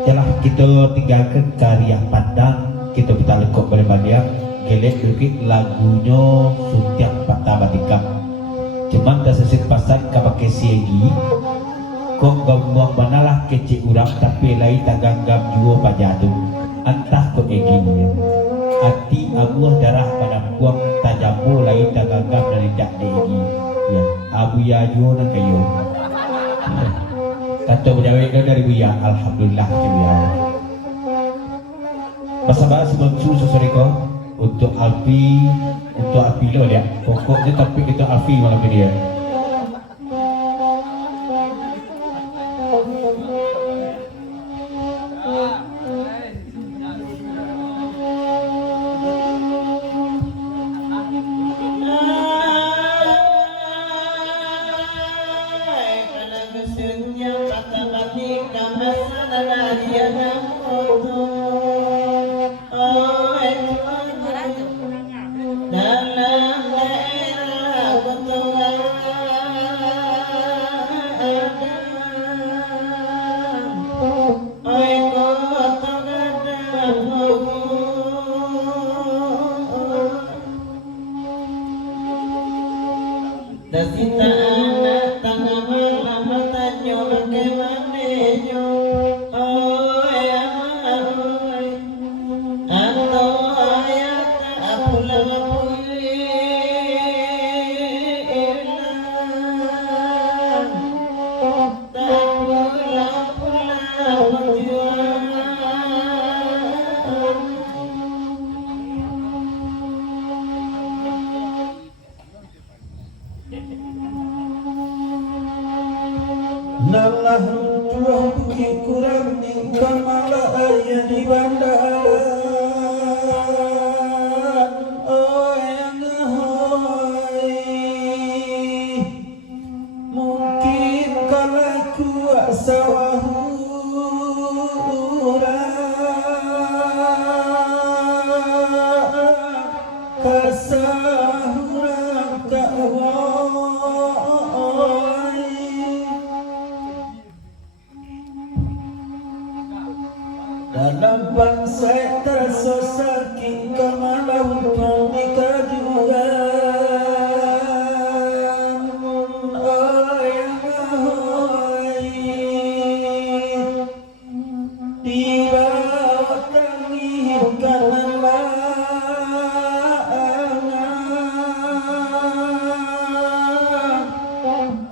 Yalah kita tinggalkan karya pandang, kita bisa lekuk boleh banyak gelek dikit lagunya setiap patah batikam. Cuman tak sesuai pasal kau pakai siegi, kok gabung manalah kecil urang tapi lain tak ganggam jua pajadu. Antah kau eginya, hati abuah darah pada buang tajamu lain tak ganggam dan tidak degi. Ya, abu ya jua nak kayu. Kata berjawab itu dari buya, alhamdulillah ya. Bahasa sebelum susuriko untuk Alfi, untuk Alfi lo ya. Pokoknya tapi kita Alfi malam ini ya. Nalah tuah bukit kurang ningkan malah ayah di bandar. Oh yang ahoy, mungkin kalau kuasa wahura kasahura kawai. Dalam bangsa terasa sakit kamalah untuk dikajuan. Oh yang ahoy, tiba tangih kalangan.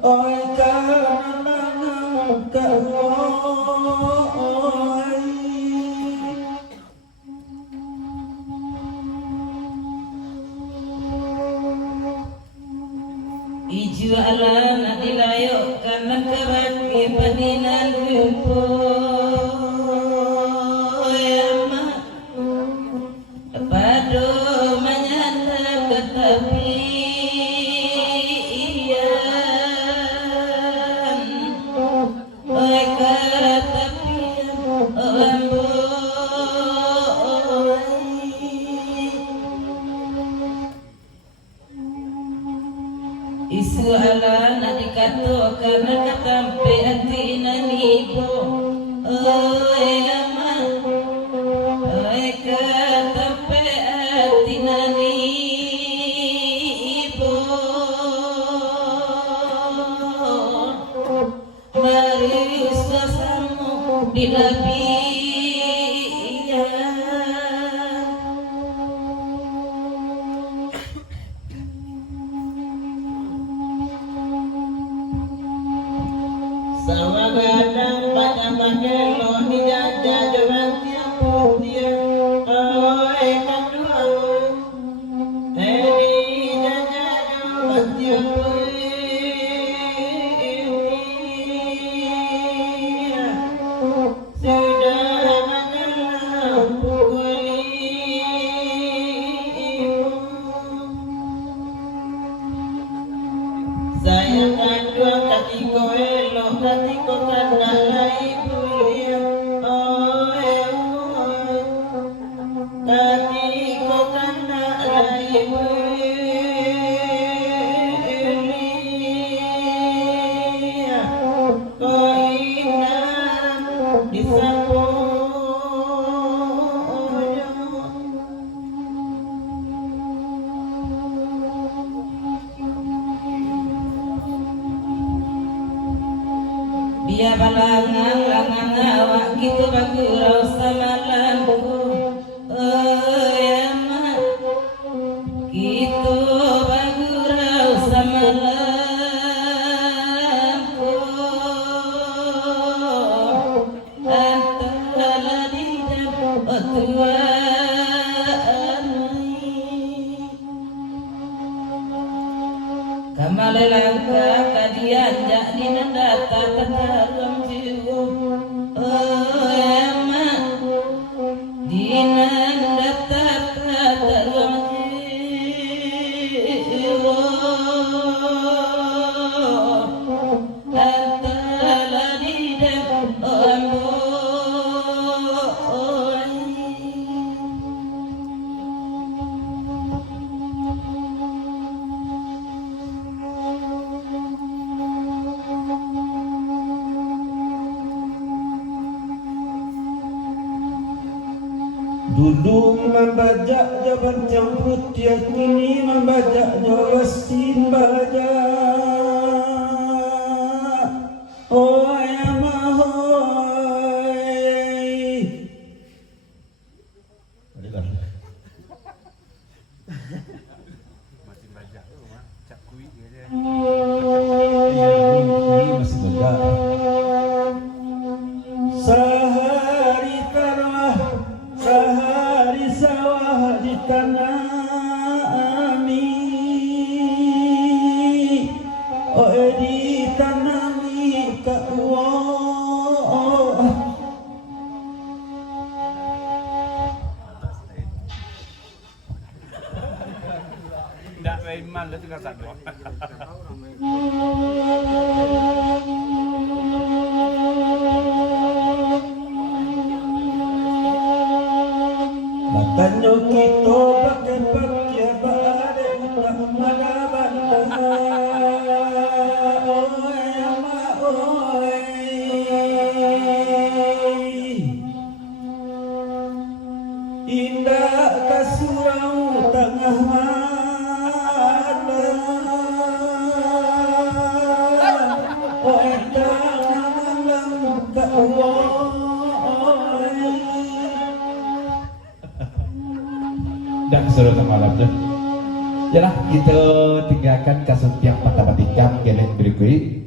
Oh kalangan kawai. Iju ala nadilayo karena keraki padinan lumpo yama pado menyata ketapian oi ketapian ambo isu ala nadikato karena katampe ati nanibo oi ama oi katampe ati nanibo mari sasamu dilabian. Sama kadang pada magelo ni jaja dengan tiap dia oi kadua ni jaja dengan tiap sudah mengelam saya kadua katiko elok katiko tanda ibu dia oi katiko tanda ibu dia kau inam disapu Kamalelangka kadian jadi nandata tadalam jiwa ema dinandata tadalam jiwa tantala didem ambo Dulu membaca jabat yang putih, kini membaca jawa simbaja. Oh amahoy. Masih baca tu mah, cak kuih dia. Ini masih baca. Sehari tanah, sehari sawah ditanami, oh ditanami kak wah. Tak iman dah tinggal satu. Makanya kita pakai pakai badai tak malaban indah kasurau tengah mata oh tangan tak Dan keseluruhan malam tuh. Yalah kita tinggalkan kasus yang patah batikam geleng berikut.